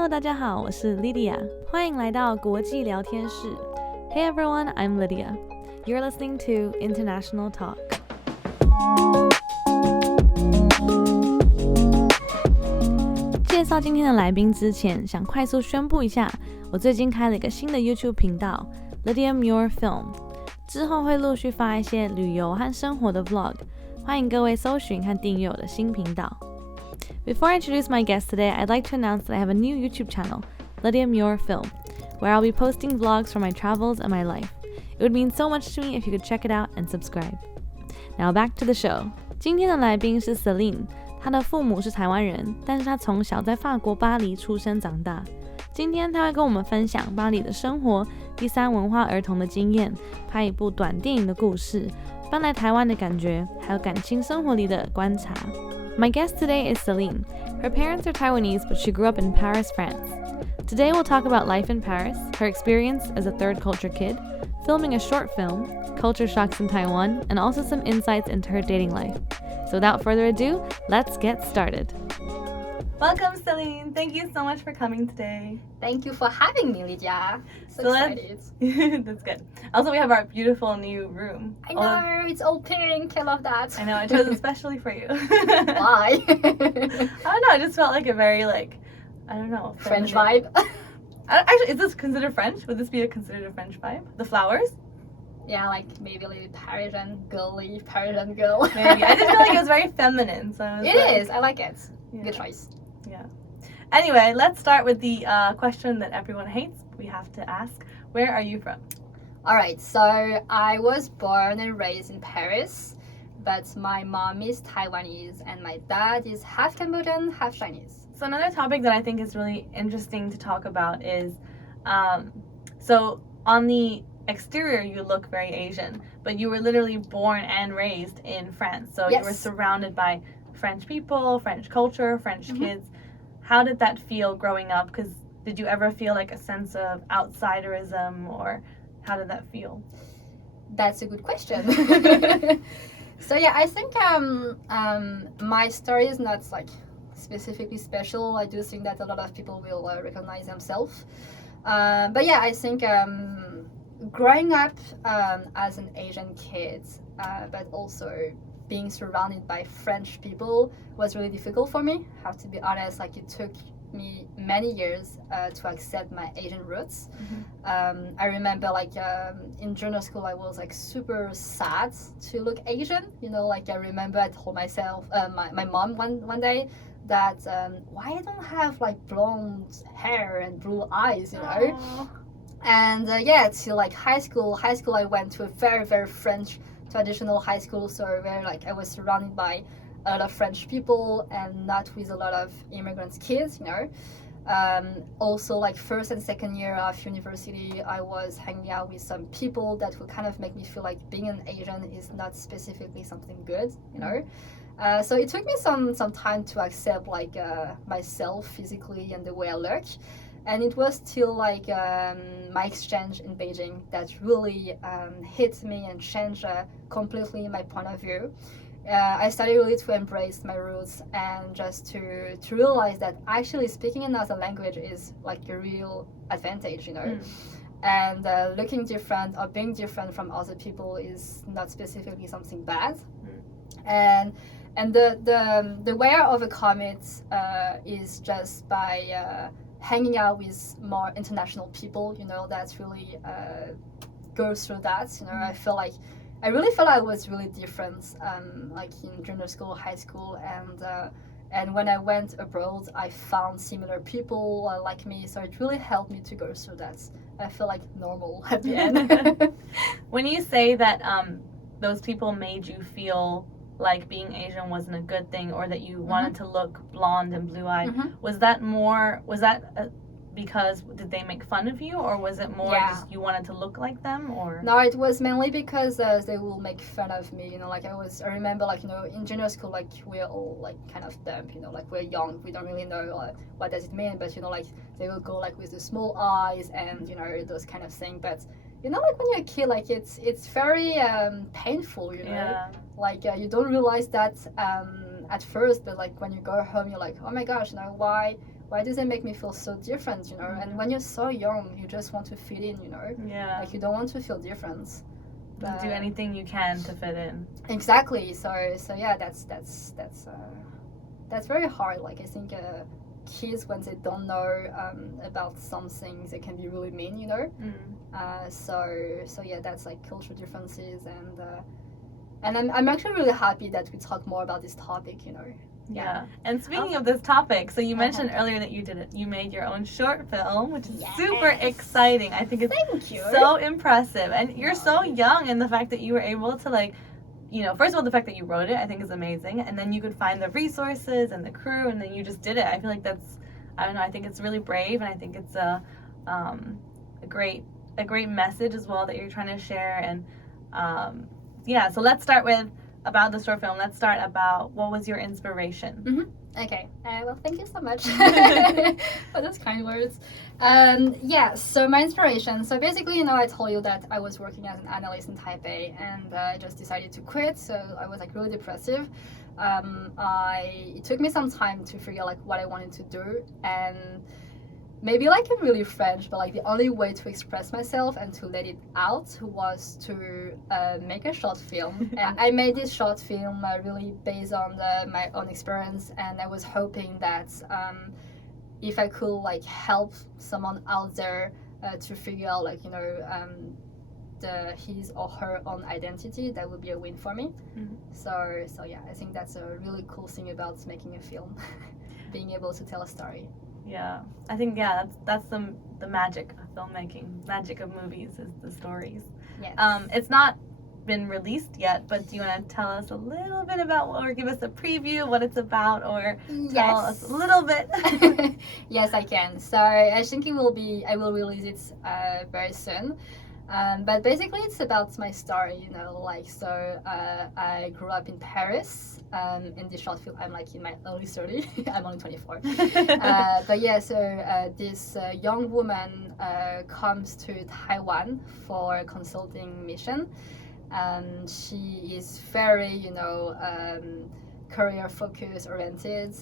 Hello， 大家好，我是 Lydia， 欢迎来到国际聊天室。Hey everyone, I'm Lydia. You're listening to International Talk. 介绍今天的来宾之前，想快速宣布一下，我最近开了一个新的 YouTube 频道 Lydia Muir Film， 之后会陆续发一些旅游和生活的 vlog， 欢迎各位搜寻和订阅我的新频道。Before I introduce my guest today, I'd like to announce that I have a new YouTube channel, Lydia Muir Film, where I'll be posting vlogs from my travels and my life. It would mean so much to me if you could check it out and subscribe. Now back to the show. 今天的来宾是 Céline， 她的父母是台湾人，但是她从小在法国巴黎出生长大。今天她会跟我们分享巴黎的生活、第三文化儿童的经验、拍一部短电影的故事、搬来台湾的感觉，还有感情生活里的观察。My guest today is Céline. Her parents are Taiwanese, but she grew up in Paris, France. Today we'll talk about life in Paris, her experience as a third culture kid, filming a short film, culture shocks in Taiwan, and also some insights into her dating life. So without further ado, let's get started. Welcome, Céline. Thank you so much for coming today. Thank you for having me, Lydia. So excited. That's good. Also, we have our beautiful new room. I know, it's all pink. I love that. I know, I chose it especially for you. Why? I don't know, I just felt like a very, I don't know. French vibe? Actually, is this considered French? Would this be considered a French vibe? The flowers? Yeah, maybe a little Parisian girly, Parisian girl. Maybe. I just feel like it was very feminine. So it is. I like it. Yeah. Good choice. Yeah. Anyway, let's start with the question that everyone hates. We have to ask, where are you from? Alright, so I was born and raised in Paris, but my mom is Taiwanese and my dad is half Cambodian, half Chinese. So another topic that I think is really interesting to talk about is, so on the exterior you look very Asian, but you were literally born and raised in France. So yes. You were surrounded by French people, French culture, French kids. How did that feel growing up? Because did you ever feel like a sense of outsiderism, or how did that feel? That's a good question. So yeah, I think my story is not specifically special. I do think that a lot of people will recognize themselves. But yeah, I think growing up as an Asian kid, but also being surrounded by French people was really difficult for me. I have to be honest, it took me many years to accept my Asian roots. I remember in junior school I was super sad to look Asian. I remember I told myself, my mom one day that why I don't have blonde hair and blue eyes, Aww. And till high school I went to a very, very French traditional high school, so where I was surrounded by a lot of French people and not with a lot of immigrants kids, Also first and second year of university I was hanging out with some people that would kind of make me feel like being an Asian is not specifically something good, So it took me some time to accept myself physically and the way I look. And it was still my exchange in Beijing that really hit me and changed completely my point of view. I started really to embrace my roots and just to realize that actually speaking another language is a real advantage, And looking different or being different from other people is not specifically something bad. And the way I overcome it is just by hanging out with more international people, that really goes through that. I really felt I was really different, in junior school, high school, and when I went abroad, I found similar people like me. So it really helped me to go through that. I feel normal at the end. When you say that those people made you feel like being Asian wasn't a good thing, or that you wanted to look blonde and blue-eyed, was that because did they make fun of you, or was it more just you wanted to look like them, or? No, it was mainly because they will make fun of me, I remember in junior school, we're all kind of dumb, we're young, we don't really know what does it mean, but they will go with the small eyes and those kind of things, but when you're a kid, it's very painful, Yeah. You don't realize that at first, but when you go home, you're oh my gosh, why why do they make me feel so different, you know? And when you're so young, you just want to fit in, you know? Yeah. Like, you don't want to feel different. Do anything you can to fit in. Exactly. So yeah, that's very hard. Like, I think kids, when they don't know about some things, they can be really mean, you know. So yeah, that's like cultural differences, and I'm actually really happy that we talk more about this topic, you know. Yeah. And speaking of this topic, so you mentioned earlier that you made your own short film, which is super exciting. I think it's so impressive. And you're so young, and the fact that you were able to, like, you know, first of all, the fact that you wrote it, I think is amazing. And then you could find the resources and the crew, and then you just did it. I feel like that's, I don't know, I think it's really brave, and I think it's a great message as well that you're trying to share. And yeah, so let's start with about the short film. Let's start about what was your inspiration. Okay, well, thank you so much for those kind words. Yeah, so my inspiration. So basically, you know, I told you that I was working as an analyst in Taipei, and I just decided to quit. So I was like really depressive. It took me some time to figure like what I wanted to do, and maybe like I'm really French, but like the only way to express myself and to let it out was to make a short film. And I made this short film really based on my own experience, and I was hoping that if I could like help someone out there to figure out like, you know, his or her own identity, that would be a win for me. So yeah, I think that's a really cool thing about making a film, being able to tell a story. Yeah, I think that's the magic of filmmaking, magic of movies is the stories. Yes. It's not been released yet, but do you want to tell us a little bit about, or give us a preview of what it's about, or tell us a little bit? Yes, I can. So I think I will release it very soon. But basically it's about my story, you know, like, so I grew up in Paris. In this short film, I'm like in my early 30s. I'm only 24. But yeah, so this young woman comes to Taiwan for a consulting mission. She is very, you know, career focus oriented,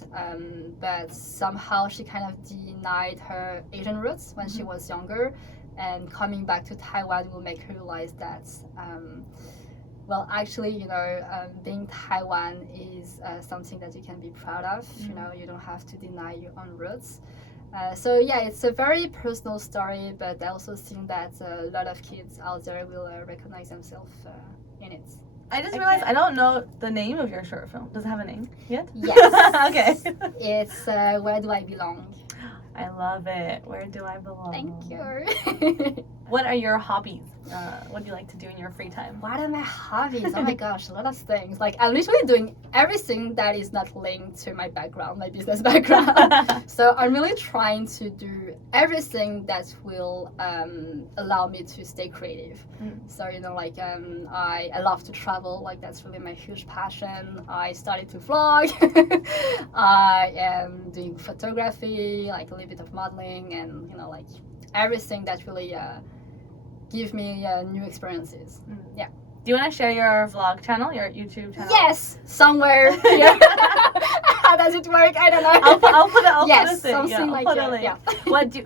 but somehow she kind of denied her Asian roots when she was younger. And coming back to Taiwan will make her realize that, well, actually, you know, being Taiwan is something that you can be proud of. You know, you don't have to deny your own roots. So yeah, it's a very personal story, but I also think that a lot of kids out there will recognize themselves in it. I just realized I don't know the name of your short film. Does it have a name yet? Yes. Okay. It's Where Do I Belong? I love it. Where do I belong? Thank you. What are your hobbies? What do you like to do in your free time? What are my hobbies? Oh my gosh, a lot of things. Like, I'm literally doing everything that is not linked to my background, my business background. So I'm really trying to do everything that will allow me to stay creative. So, you know, like, I love to travel. Like, that's really my huge passion. I started to vlog. I am doing photography, like a little bit of modeling, and, you know, like everything that really give me new experiences. Yeah. Do you want to share your vlog channel, your YouTube channel? Yes, somewhere. Yeah. How does it work? I don't know. I'll put it. Yes, something like that. Yeah.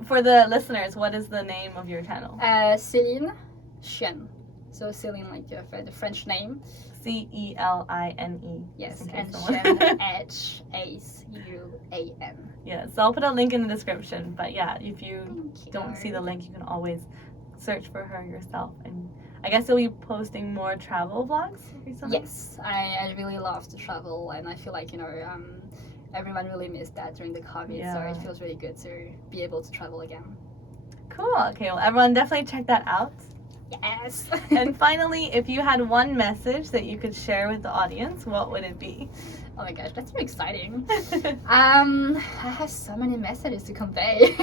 For the listeners, what is the name of your channel? Céline Xuan. So Céline, like the French name. Celine. Yes, and Xuan Huan. Yeah, so I'll put a link in the description. But yeah, if you don't see the link, you can always search for her yourself. And I guess you'll be posting more travel vlogs recently? Yes, I really love to travel, and I feel like, you know, everyone really missed that during the COVID, so it feels really good to be able to travel again. Cool. Okay, well, everyone definitely check that out. Yes. And finally, if you had one message that you could share with the audience, what would it be? Oh my gosh, that's so exciting. I have so many messages to convey.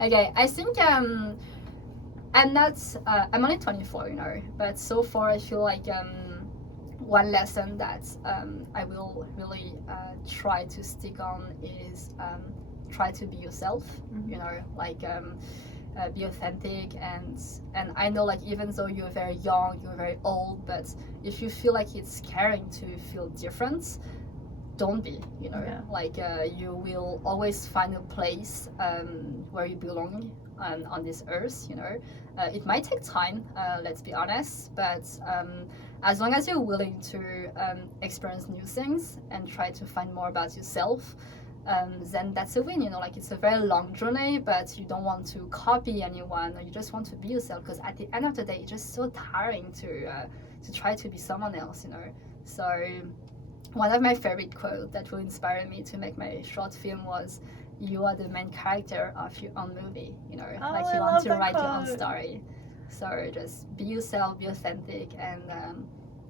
Okay, I think I'm only 24, you know, but so far I feel like one lesson that I will really try to stick on is try to be yourself, you know, like be authentic, and I know, like, even though you're very young, you're very old, but if you feel like it's caring to feel different, don't be, you know, Yeah. like you will always find a place where you belong on this earth, you know. It might take time, let's be honest, but as long as you're willing to experience new things and try to find more about yourself, then that's a win, you know. Like, it's a very long journey, but you don't want to copy anyone, or you just want to be yourself, because at the end of the day, it's just so tiring to try to be someone else, you know. So one of my favorite quotes that will inspire me to make my short film was, "You are the main character of your own movie," you know. Like, you want to write your own story. So just be yourself, be authentic, and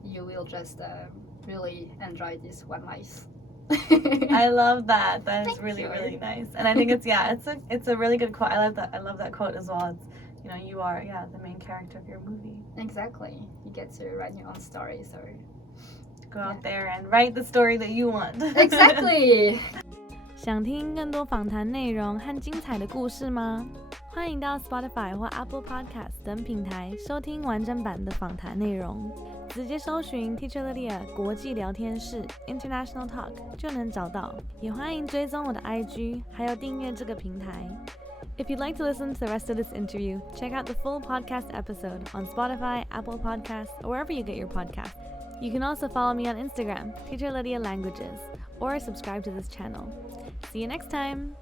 you will just really enjoy this one life. I love that. That is really, you. really nice. And I think it's a really good quote. I love that quote as well. It's, you know, you are the main character of your movie. Exactly. You get to write your own story, so go out there and write the story that you want. Exactly. 想听更多访谈内容和精彩的故事吗？欢迎到 Spotify 或 Apple Podcast 等平台收听完整版的访谈内容，直接搜寻 Teacher Lydia 国际聊天室 International Talk 就能找到。也欢迎追踪我的 IG， 还有订阅这个平台。If you'd like to listen to the rest of this interview, check out the full podcast episode on Spotify, Apple Podcasts, or wherever you get your podcasts. You can also follow me on Instagram, Teacher Lydia Languages, or subscribe to this channel. See you next time!